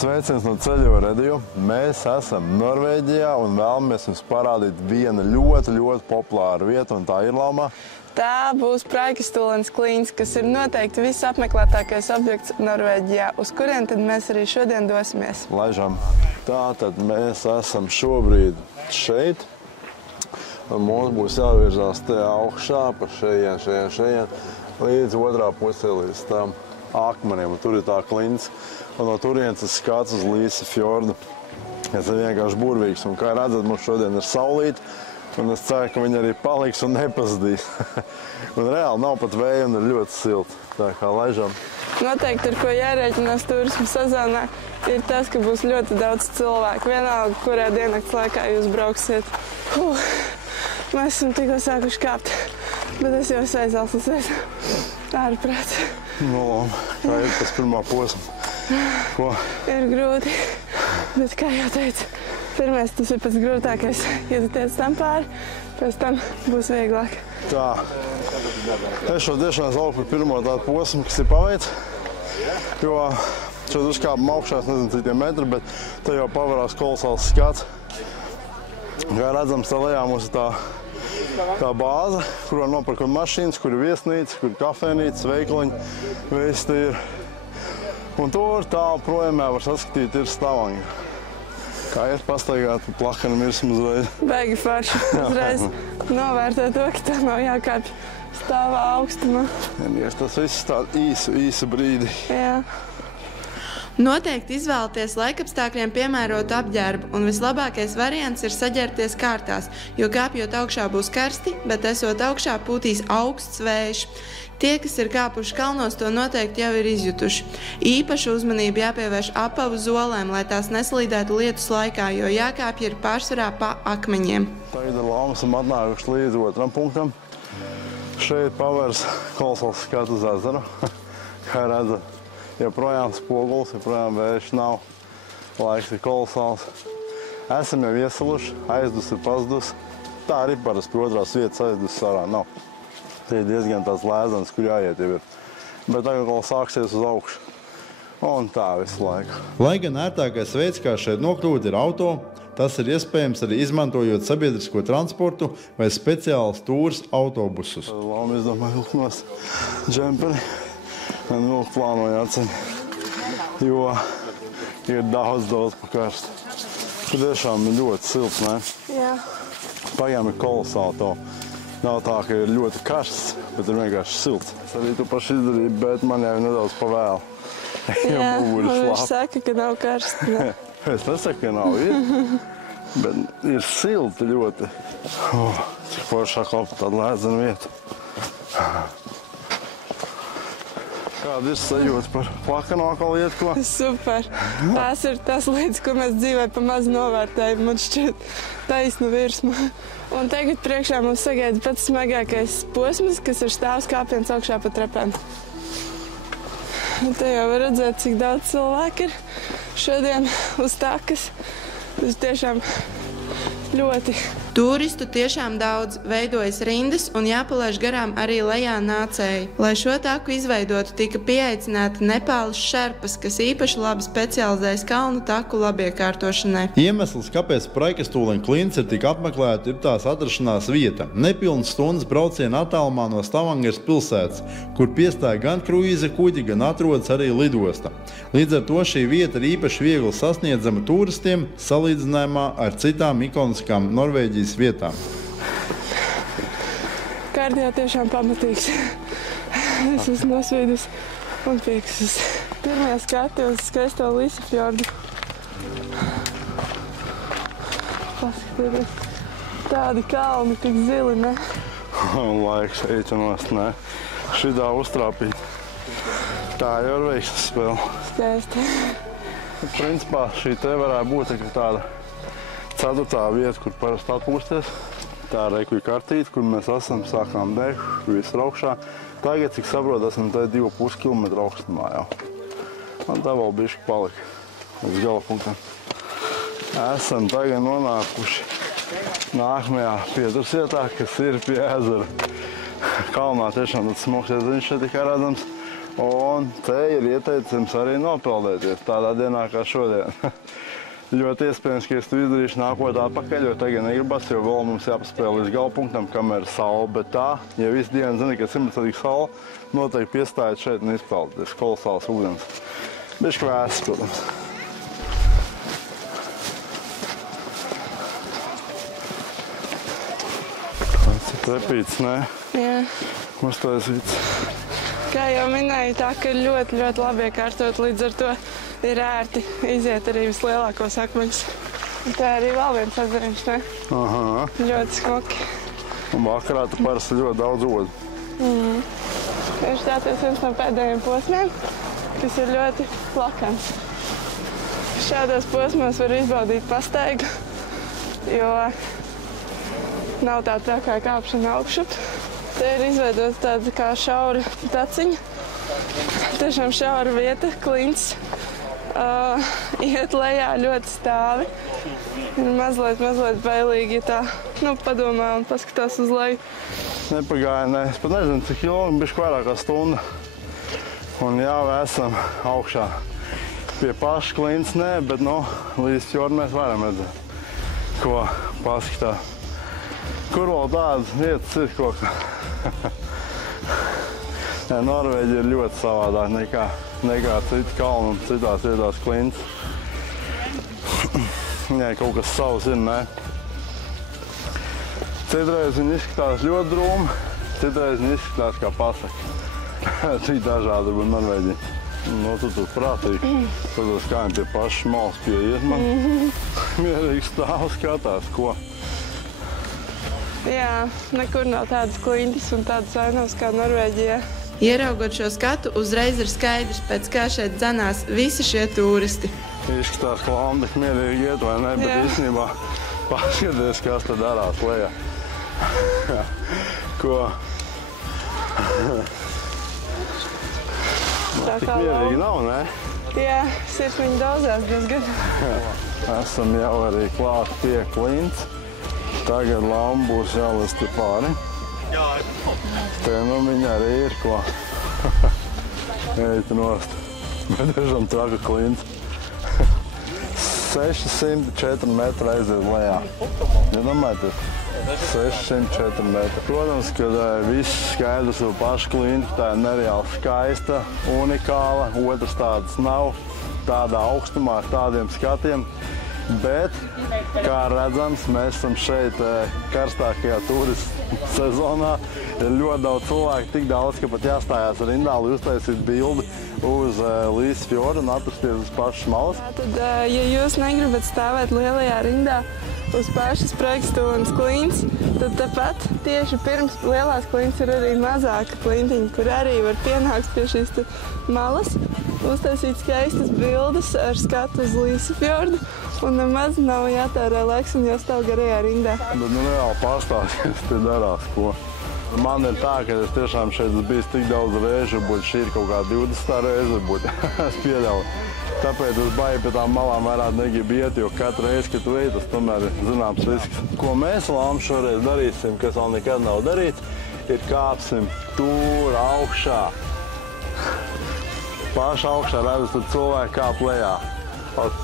Sveiciens no Ceļo Radio. Mēs esam Norvēģijā un vēlamies jums parādīt vienu ļoti populāru vietu, un tā ir, Lauma? Tā būs Præikestūlenes klīns, kas ir noteikti visapmeklētākais objekts Norvēģijā, uz kurien tad mēs arī šodien dosimies. Laižam. Tātad mēs esam šobrīd šeit, un mums būs jāvirzās te augšā, pa šeien, līdz otrā pusē, līdz tam akmenim, un tur ir tā klīns. Un no turienes skats uz Līsa fjordu. Tas ir vienkārši burvīgs. Un kā redzat, mums šodien ir saulīte. Un es ceru, ka viņi arī paliks un nepazudīs. Un reāli nav pat vēja un ir ļoti silti. Tā kā laižam. Noteikti, ar ko jārēķinās turismu sezonā, ir tas, ka būs ļoti daudz cilvēku. Vienalga, kurā diennakts laikā jūs brauksiet. Mēs esam tikko sākuši kāpt. Bet es jau aizalsusies ārprāt. No, kā ir tas pirmā posma? Ko? Ir grūti, bet, kā jau teicu, pirmais tas ir pats grūtākais. Ja tu tiec tam pāri, pēc tam būs vieglāk. Tā. Es šo tiešām saucu par pirmo tādu posmu, kas ir paveic. Jo šeit uzkāpam augšā, es nezinu, citiem metri, bet te jau pavarās kolosāls skats. Kā redzams, tā lejā mums ir tā bāze, kur var nopirkt mašīnas, kur ir viesnīca, kur ir kafēnīca, veikaliņi, viss te ir. Un tur tālu projām var saskatīt ir Stavanger. Kā ir pastaigāt pa plakanam virsmu uzreiz? Baigi forši. Uzreiz novērtē to, ka tā nav jākāpj stāvā augstumā. Tas viss tādu īsu brīdi. Jā. Noteikti izvēlieties laikapstākļiem piemērotu apģērbu, un vislabākais variants ir saģērbties kārtās, jo kāpjot augšā būs karsti, bet esot augšā pūtīs augsts vējš. Tie, kas ir kāpuši kalnos, to noteikti jau ir izjutuši. Īpašu uzmanību jāpievērš apavu zolēm, lai tās neslīdētu lietus laikā, jo jākāpj ir pārsvarā pa akmeņiem. Tagad ar Laumu esam atnākuši līdz otram punktam. Šeit pavērs kolosāls skats uz ezeru. Kā redzat, joprojām spogulis, joprojām vējš nav. Laiks ir kolosāls. Esam jau iesaluši, aizdus ir pazudus. Tā arī parasti pie otrās vietas aizdus sarā nav. Te ir diezgan tāds lēzans, kur jāiet jau ir. Bet tagad vēl sāksies uz augšu. Un tā visu laiku. Lai gan ērtākais veids, kā šeit nokļūt, ir auto, tas ir iespējams arī izmantojot sabiedrisko transportu vai speciālus tūrus autobusus. Lauma izdomāja vilkt nost džemperi. Un vilkt plānoja atceņ. Jo ir daudz pa karstu. Tur tiešām ir ļoti silts, ne? Jā. Pagājām ir kolosāli to. Nav tā, ka ir ļoti karsts, bet ir vienkārši silts. Es arī to pašu izdarīju, bet man jau nedaudz pavēlu. Jā, un viņš saka, ka nav karsts. Ne? Es nesaku, ka nav, ir. Bet ir silti ļoti. Cik foršā kopā tāda lēzena vieta. Kāda ir sajūta par plakanāko lietu, ko? Super. Tās ir tas lietas, ko mēs dzīvē pa maz novērtējam. Man šķiet taisnu virsmu. Un tagad priekšā mums sagaida pats smagākais posms, kas ir stāvs kāpiens augšā pa trepēm. Un te jau var redzēt, cik daudz cilvēku ir šodien uz takas. Tas tiešām ļoti. Turistu tiešām daudz, veidojas rindas un jāpalaiž garām arī lejā nācēji. Lai šo taku izveidotu, tika pieaicināti Nepāles šerpas, kas īpaši labi specializējas kalnu taku labiekārtošanai. Iemesls, kāpēc Præikestūlenes klīns ir tik apmeklēta, ir tās atrašanās vieta. Nepilnas stundas brauciena attālumā no Stavangeras pilsētas, kur piestāja gan kruīza kuģi, gan atrodas arī lidosta. Līdz ar to šī vieta ir īpaši viegli sasniedzama turistiem salīdzinājumā ar citām ikoniskām Norvēģijas vietām. Kārdio tiešām pamatīgs. Es esmu nosvīdus un pieksus. Pirmie skati uz skaisto Līsa fjordu. Paskatieties. Tādi kalni, tik zili, ne? Un laiks eiķanost, ne? Šidā uztrāpīt. Tā jau ir veiksmes spēle. Skaisti. Principā šī te varētu būt tāda ceturtā vieta, kur parasti atpūsties. Tā ir rekuja kartīte, kur mēs esam, sākām dēļ, viss ir augšā. Tagad, cik saprot, esam te 2,5 km augstumā jau. Un tā vēl bišķi palika līdz gala punktam. Esam tagad nonākuši nākamajā pietursvietā, kas ir pie ezera. Kalnā tiešām tāds smogs ezeris šeit tikai redzams. Un te ir ieteicams arī nopeldēties tādā dienā kā šodien. Ļoti iespējams, ka es to izdarīšu nākot atpakaļ, jo tagad negribas, jo vēl mums jāpaspēl līdz galpunktam, kamēr ir saule. Bet tā, ja visu dienu zini, ka simtprocentīgi saule, noteikti piestājot šeit un izpeldēties. Kolosāls ūdens. Bišķi vēsts, protams. Tas ir trepīts, ne? Jā. Uztaisīts. Kā jau minēju, tā ka ir ļoti, ļoti labi iekārtot, līdz ar to ir ērti iziet arī vislielākos akmeņus. Un tā arī vēl viens ezeriņš, ne? Aha. Ļoti smuki. Un vakarā tu parasti ļoti daudz odu. Tieši tāds ir viens no pēdējiem posmiem, kas ir ļoti plakans. Šādos posmos var izbaudīt pastaigu, jo nav tā trakā kāpšana augšup. Te ir izveidots tāda kā šaura taciņa. Tiešām šaura vieta, klints. Iet lejā ļoti stāvi. Ir mazliet bailīgi, ja tā padomā un paskatās uz leju. Nepagāja, ne. Es pat nezinu, cik ilgi, bišķi vairāk kā stunda. Un jau esam augšā. Pie paša klints nē, bet līdz fjordu mēs varam redzēt, ko paskatāt. Kur vēl tādas vietas ir kaut kā? Norvēģija ir ļoti savādāk nekā citi kalni un citās vietās klints. Jā, kaut kas savs ir, ne? Citreiz viņi izskatās ļoti drūmi, citreiz viņi izskatās kā pasaka. Cik dažādi būtu Norvēģija. Tu tur prātīgi. Tādos kā viņi pie pašas malas pieiet man. Mierīgi stāv, skatās, ko. Jā, nekur nav tādas klintis un tādas ainavas kā Norvēģijā. Ieraugot šo skatu, uzreiz ir skaidrs, pēc kā šeit dzenās visi šie turisti. Izskatās, ka landa mierīgi iet, vai ne? Bet īstenībā paskaties, kas te darās lejā. Ko? Tik mierīgi nav, ne? Jā, sirsniņi dozās diezgan. Esam jau arī klāt pie klints. Tagad lauma būs jālist te pāri. Te viņa arī ir ko. Eit nost. Bet tiešām traka klints. 604 metri aiziet lejā. Iedomājieties, 604 metri. Protams, ka viss skaidrs ir paša klinta, tā ir nereāli skaista, unikāla. Otrs tādas nav, tādā augstumā ar tādiem skatiem. Bet, kā redzams, mēs esam šeit karstākajā turistu sezonā. Ir ļoti daudz cilvēku, tik daudz, ka pat jāstājās rindā, lai uztaisītu bildi uz Līs fjordu un atrasties uz pašas malas. Tad, ja jūs negribat stāvēt lielajā rindā uz pašas Praikstūnas klints, tad tāpat tieši pirms lielās klints ir arī mazāka klintiņa, kur arī var pienākt pie šīs malas, uztaisīt skaistas bildes ar skatu uz Līsa fjordu. Un nemaz nav jātērē laiks un jāstāv garajā rindā. Bet reāli pastāsties, te darās ko. Man ir tā, ka es tiešām šeit bijis tik daudz reižu, varbūt šī ir kaut kā 20. reize, varbūt es pieļauju. Tāpēc es baigi pie tām malām vairāk negribu iet, jo katru reizi, kad tu ej, tas tomēr ir zināms risks. Ko mēs lāmu šoreiz darīsim, kas vēl nekad nav darīts, ir kāpsim tur augšā. Paša augšā redzat, tad cilvēki kāp lejā.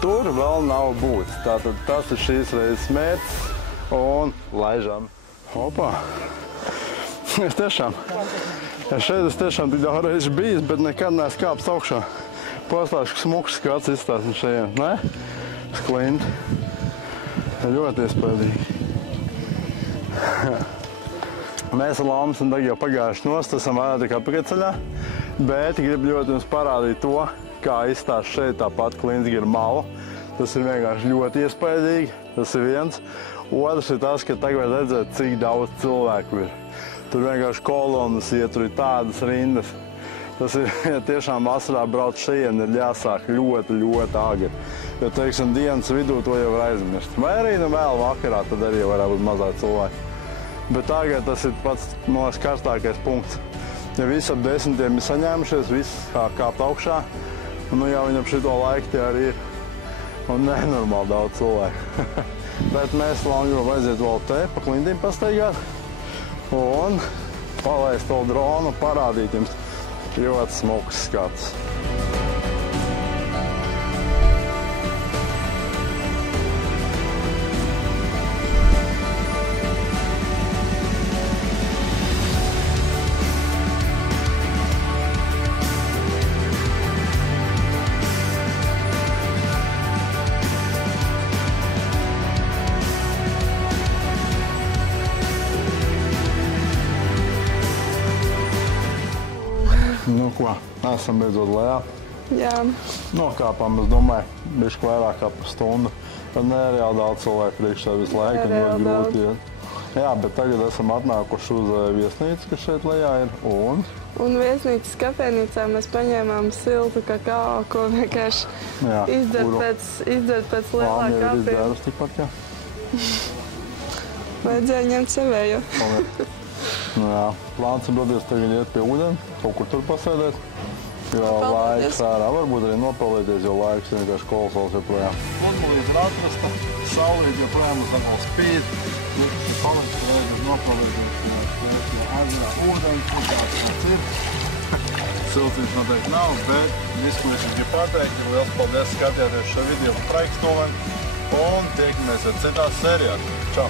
Tur vēl nav būts. Tātad tas ir šīs reizes mērķis un laižam. Opā! Es tiešām tik daudz reizi bijis, bet nekad neesmu kāpis augšā. Pastāšu, ka smuks skats izstāstam šajiem, ne? Uz klinti. Ļoti iespaidīgi. Mēs ar Lāmu esam tagad jau pagājuši nost, esam vairāk kā prieceļā, bet gribu ļoti jums parādīt to, kā izstāst šeit tāpat Klintsgira mala. Tas ir vienkārši ļoti iespaidīgi, tas ir viens. Otrs ir tas, ka tagad var redzēt, cik daudz cilvēku ir. Tur vienkārši kolonas iet, tur ir tādas rindas. Tas ir, ja tiešām vasarā brauc šeit, ir jāsāk ļoti, ļoti agri. Jo, teiksim, dienas vidū to jau var aizmirst. Vai arī vēl vakarā, tad arī varētu būt mazāk cilvēki. Bet tagad tas ir pats karstākais punkts. Ja visi ap 10 ir saņēmušies, visi kāpt augšā, nu jau viņam šito laiku tie arī ir. Un nenormāli daudz cilvēku. Bet mēs gribam aiziet vēl te, pa klintīm pastaigāt un palaist vēl dronu, parādīt jums Ļoti smuks skats. Nu ko, esam beidzot lejā. Jā, Nokāpām, es domāju, bišķi vairāk kā par stundu. Tad nereāli daudz cilvēku priekšā visu laiku un ļoti grūti iet. Jā, bet tagad esam atnākuši uz viesnīcu, kas šeit lejā ir. un viesnīcas kafejnīcā mēs paņēmām siltu kakao, ko vienkārši izdzert pēc lielā kafija. kafija. Izdzēras tikpat, jā. Vajadzēja ņemt savējo. Nu jā, plāns ir doties tagad iet pie ūdeni, kaut kur tur pasēdēt. Jo laiks ārā varbūt arī nopelēties, jo laiks ir vienkārši kolosāls joprojām. Pludmalīte ir atrasta, saulīt joprojām uz atkal spīd. Paliks reiz nopelēties pie ezerā ūdens, kāds ir. Siltības noteikti nav, bet viss, ko es jums gribu pateikt, ir liels paldies skatījāties šo video par Traikstūleni un tiekamies ar citās sērijās. Čau!